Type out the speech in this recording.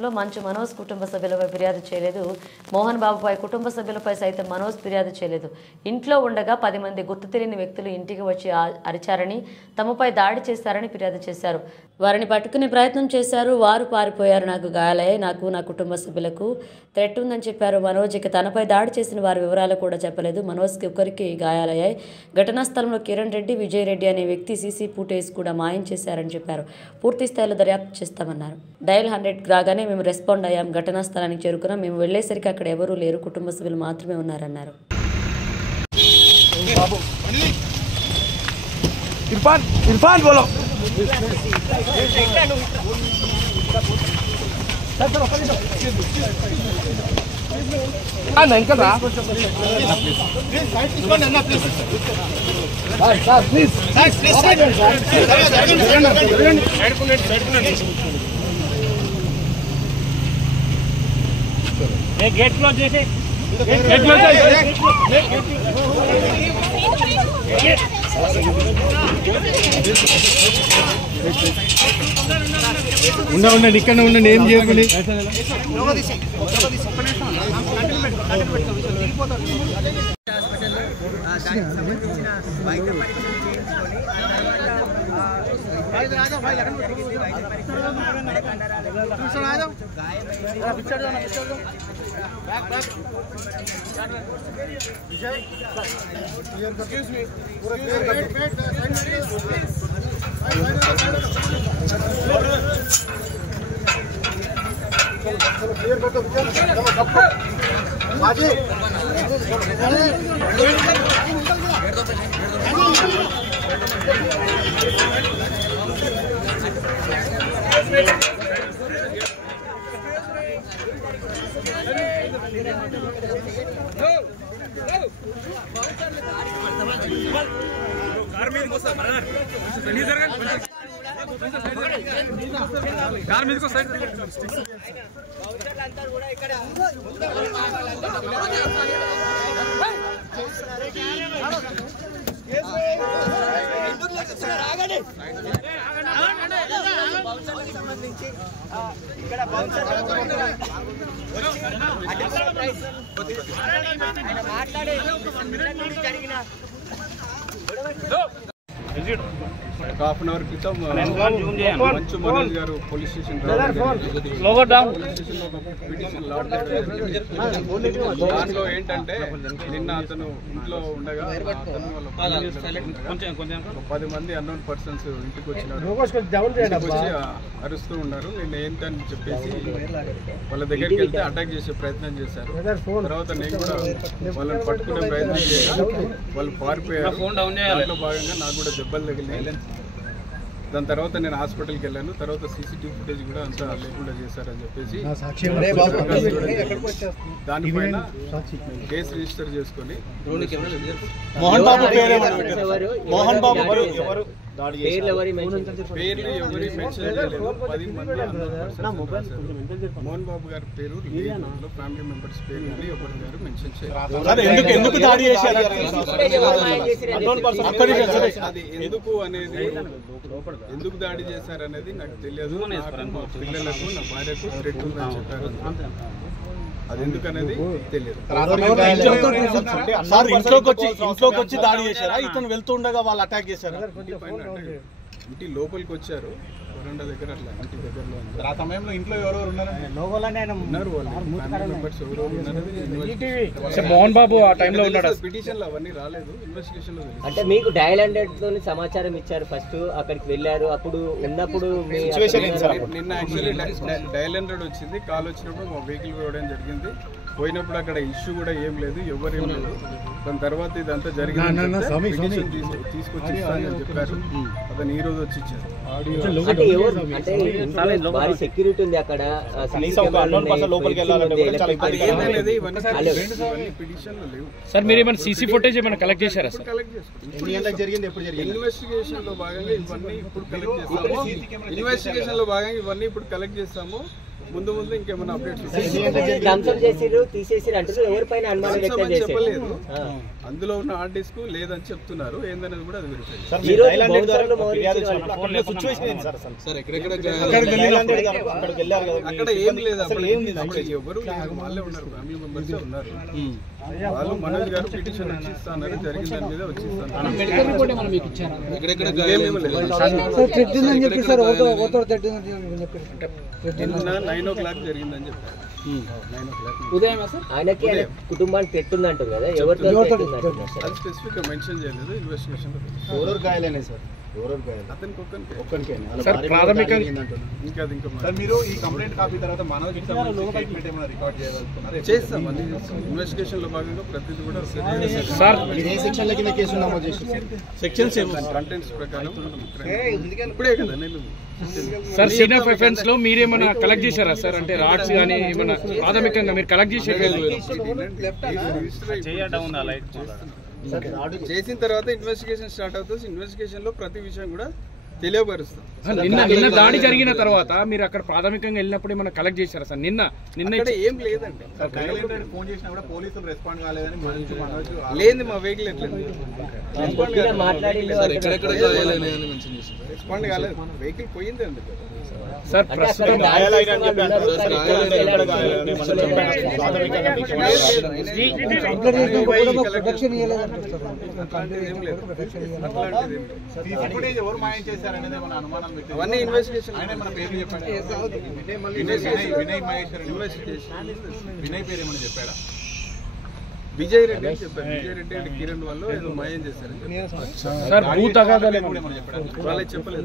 కేసులో మంచు మనోజ్ కుటుంబ సభ్యులపై ఫిర్యాదు చేయలేదు. మోహన్ బాబుపై కుటుంబ సభ్యులపై సైతం మనోజ్ ఫిర్యాదు చేయలేదు. ఇంట్లో ఉండగా 10 మంది గుర్తు తెలియని వ్యక్తులు ఇంటికి వచ్చి అరిచారని, తమపై దాడి చేశారని ఫిర్యాదు చేశారు. వారిని పట్టుకునే ప్రయత్నం చేశారు. వారు పారిపోయారు. నాకు గాయాలయ్యాయి. నాకు నా కుటుంబ సభ్యులకు థ్రెట్ ఉందని చెప్పారు మనోజ్. ఇక తనపై దాడి చేసిన వారి వివరాలు కూడా చెప్పలేదు. మనోజ్కి ఒకరికి గాయాలయ్యాయి. ఘటనా స్థలంలో కిరణ్ రెడ్డి, విజయ్ రెడ్డి అనే వ్యక్తి సీసీ ఫుటేజ్ కూడా మాయం చేశారని చెప్పారు. పూర్తి స్థాయిలో దర్యాప్తు చేస్తామన్నారు. డయల్ 100 రాగానే మేము రెస్పాండ్ అయ్యాం. ఘటనా స్థలానికి చేరుకున్నాం. మేము వెళ్లేసరికి అక్కడ ఎవరూ లేరు. కుటుంబ సభ్యులు మాత్రమే ఉన్నారన్నారు. इरफान बोलो अंकल गेट क्लोज చేసి गेट क्लोज ఉండండి ఇక్కడ ఉండండి ఏం చేయకండి कार మీద సైడ్ అంతా కూడా ఇక్కడ సంబంధించి ఇక్కడ ఆయన మాట్లాడే జరిగిన హాఫ్ అన్ అవర్ క్రితం మంచు మనోజ్ గారు పోలీస్ స్టేషన్ దాంట్లో ఏంటంటే నిన్న అతను ఇంట్లో ఉండగా 10 మంది అన్నోన్ పర్సన్స్ ఇంటికి వచ్చినారు. వచ్చి అరుస్తూ ఉన్నారు. నిన్న ఏంటని చెప్పేసి వాళ్ళ దగ్గరికి వెళ్తే అటాక్ చేసే ప్రయత్నం చేశారు. తర్వాత నేను కూడా వాళ్ళని పట్టుకునే ప్రయత్నం చేశాను. వాళ్ళు పారిపోయారు. దాంట్లో భాగంగా నాకు కూడా దెబ్బలు తగిలినాయి. దాని తర్వాత నేను హాస్పిటల్కి వెళ్ళాను. తర్వాత సీసీటీవీ ఫుటేజ్ కూడా అంతా లేకుండా చేశారని చెప్పేసి దానిపైన కేసు రిజిస్టర్ చేసుకొని మోహన్ బాబు పేర్లు ఎవరి మెన్షన్ చేయలేదు. 10 మంది మోహన్ బాబు గారి పేరు, ఫ్యామిలీ మెంబర్స్ పేరు ఎవరి గారు మెన్షన్ చేయలేదు. అది ఎందుకు అనేది, ఎందుకు దాడి చేశారనేది నాకు తెలియదు. మా పిల్లలకు, నా భార్యకు థ్రెట్ ఉందని చెప్పారు. అది ఎందుకనేది తెలియదు. ఇంట్లోకి వచ్చి దాడి చేశారా? ఇతను వెళ్తూ ఉండగా వాళ్ళు అటాక్ చేశారా? ఇంటి లోపలికి వచ్చారు. వరండా దగ్గర అట్లా ఇంటి దగ్గరలో ఉంది. ఆ సమయంలో ఇంట్లో ఎవరెవరు ఉన్నారు? మోహన్ బాబు ఆ టైంలో ఉన్నాడు. పిటిషన్లు అవన్నీ రాలేదు. ఇన్వెస్టిగేషన్ లో అంటే మీకు డయల్ 100 లోని సమాచారం ఇచ్చారు. ఫస్ట్ అక్కడికి వెళ్ళారు. అప్పుడు ఉన్నప్పుడు నిన్న యాక్చువల్లీ డయల్ 100 వచ్చింది. కాల్ వచ్చినప్పుడు మా వెహికల్ పోవడం జరిగింది. పోయినప్పుడు అక్కడ ఇష్యూ కూడా ఏం లేదు, ఎవరు ఏం లేదు. దాని తర్వాత ఇదంతా జరిగింది. తీసుకొచ్చి ఇస్తానని చెప్పారు. అతను ఈ రోజు వచ్చి ఇచ్చారు. సెక్యూరిటీ ఉంది అక్కడ. సార్ మీరు ఏమైనా సీసీ ఫుటేజ్ ఏమైనా కలెక్ట్ చేశారా? ఇన్వెస్టిగేషన్ లో భాగంగా ఇవన్నీ ఇప్పుడు కలెక్ట్ చేస్తాము. ముందు ఇంకేమైనా అప్డేట్స్ ధ్వంసం చేసిరు తీసేసిరు అంటారు, ఎవరిపైన అనుమానం వ్యక్తం చేశారు? చెప్పలేదు. అందులో ఉన్న హార్డ్ డిస్క్ లేదని చెప్తున్నారు, ఏందనేది కూడా అది వెరిఫై. అక్కడ ఏం లేదు, అప్పుడు ఎవరు లేదు, వాళ్ళే ఉన్నారు, ఫ్యామిలీ మెంబర్స్ ఉన్నారు. వాళ్ళు మనోజ్ గారు పిటిషన్ వచ్చిస్తున్నారు, జరిగిన దాని మీద వచ్చిస్తున్నారు. నిన్న 9 o'clock జరిగిందని చెప్పారు. 9 o'clock ఉదయం ఆయనకి కుటుంబానికి పెట్టుందంటారు కదా, ఎవరితో అది స్పెసిఫిక్ గా మెన్షన్ చేయలేదు. ఇన్వెస్టిగేషన్ అతనికి ఒక్కరికే ఇంకా మీరు ఈ కంప్లైంట్ కాపీ తర్వాత మనోజ్ స్టేట్మెంట్ ఏమైనా రికార్డ్ చేయగలుగుతున్నారు? చేస్తాం, అది ఇన్వెస్టిగేషన్ లో భాగంగా ప్రతిదీ కూడా సెక్షన్స్ కంటెంట్స్ ప్రకారం ఇప్పుడే కదా నేను సార్ సీన్ ఆఫ్ ఎఫెన్స్ లో మీరేమైనా కలెక్ట్ చేశారా సార్? అంటే రాడ్స్ కానీ ఏమైనా ప్రాథమికంగా మీరు కలెక్ట్ చేశారు? చేసిన తర్వాత ఇన్వెస్టిగేషన్ స్టార్ట్ అవుతుంది. ఇన్వెస్టిగేషన్ లో ప్రతి విషయం కూడా తెలియపరుస్తాం. నిన్న దాడి జరిగిన తర్వాత మీరు అక్కడ ప్రాథమికంగా వెళ్ళినప్పుడు ఏమైనా కలెక్ట్ చేశారా సార్? నిన్న ఏం లేదండి, ఫోన్ చేసినా కూడా పోలీసులు రెస్పాండ్ కాలేదని లేదు. మా వెహికల్ ఎట్లేదు, రెస్పాండ్ కాలేదు, వెహికల్ పోయింది అండి సార్. ప్రస్తుతం ఎవరు మాయం చేశారనేది ఏమైనా అనుమానం అవన్నీ ఇన్వెస్టిగేషన్. వినయ్ మహేశ్వర్ వినయ్ పేరు ఏమైనా చెప్పాడా? విజయ్ రెడ్డి అని చెప్పారు. విజయ్ రెడ్డి అండ్ కిరణ్ వాళ్ళు ఏదో మాయం చేశారని చెప్పారు. సార్ భూ తగాదాలు వాళ్ళకి చెప్పలేదు.